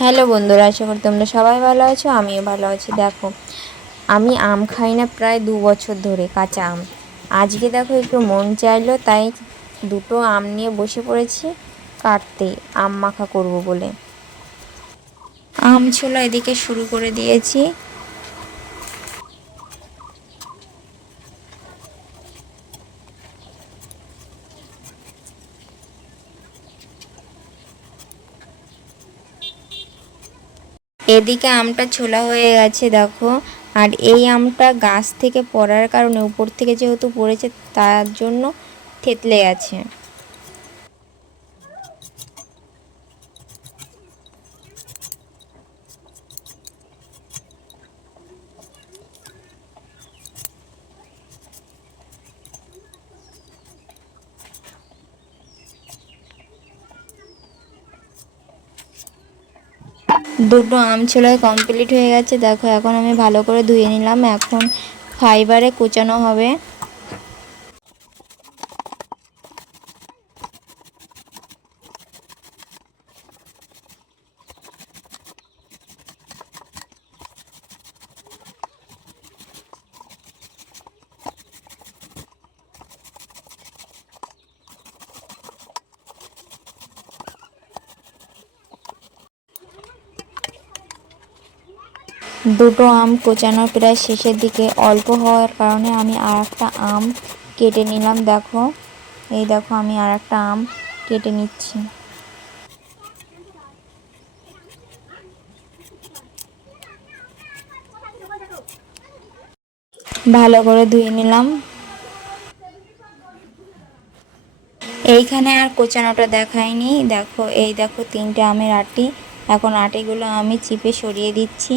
Hello বন্ধুরা, আশা করি তোমরা সবাই ভালো আছো, আমিও ভালো আছি। দেখো, আমি আম খাই না প্রায় দু বছর ধরে, কাঁচা আম। আজকে দেখো একটু মন চাইলো, তাই দুটো আম নিয়ে বসে পড়েছি, কাটতে, আম মাখা করব বলে। আম ছোলা এদিকে শুরু করে দিয়েছি। এদিকে আমটা ছোলা হয়ে গেছে, দেখো। আর এই আমটা গাছ থেকে পড়ার কারণে উপর থেকে যেহেতু পড়েছে, তার জন্য থেতলে গেছে দুটো আম ছোলাই কমপ্লিট হয়ে গেছে। দেখো, এখন আমি ভালো করে ধুয়ে নিলাম। এখন ফাইবারে কুচানো হবে। দুটো আম কোচানোর প্রায় শেষের দিকে অল্প হওয়ার কারণে আমি আর একটা আম কেটে নিলাম, দেখো। এই দেখো, আমি আর একটা আম কেটে নিচ্ছি। ভালো করে ধুয়ে নিলাম। এইখানে আর কোচানোটা দেখায়নি দেখো, এই দেখো, তিনটে আমের আটি। এখন আটিগুলো আমি চিপে সরিয়ে দিচ্ছি।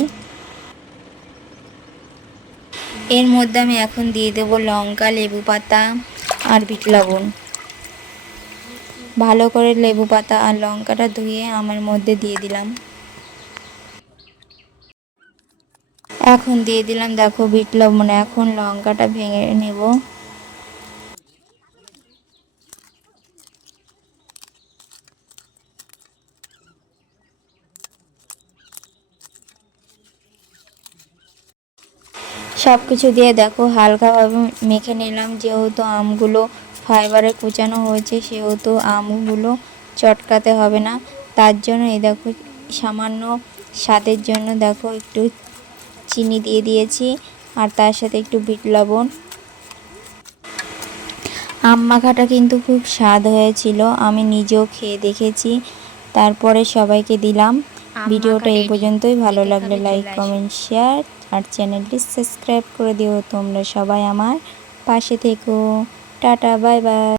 এর মধ্যে আমি এখন দিয়ে দেবো লঙ্কা, লেবু পাতা আর বিট লবণ। ভালো করে লেবু পাতা আর লঙ্কাটা ধুয়ে আমার মধ্যে দিয়ে দিলাম। এখন দিয়ে দিলাম, দেখো বিট লবণ, এখন লঙ্কাটা ভেঙে নেব। সব কিছু দিয়ে দেখো হালকাভাবে মেখে নিলাম। যেহেতু আমগুলো ফাইবারে কুচানো হয়েছে সেহেতু আমগুলো চটকাতে হবে না। তার জন্য এই দেখো সামান্য স্বাদের জন্য দেখো একটু চিনি দিয়ে দিয়েছি। আর তার সাথে একটু বিট লবণ। আম মাখাটা কিন্তু খুব স্বাদ হয়েছিল আমি নিজেও খেয়ে দেখেছি। তারপরে সবাইকে দিলাম। ভিডিওটা এই পর্যন্তই। ভালো লাগলে লাইক কমেন্ট শেয়ার আর চ্যানেলটি সাবস্ক্রাইব করে দিও তোমরা সবাই আমার পাশে থেকো। Tata bye bye.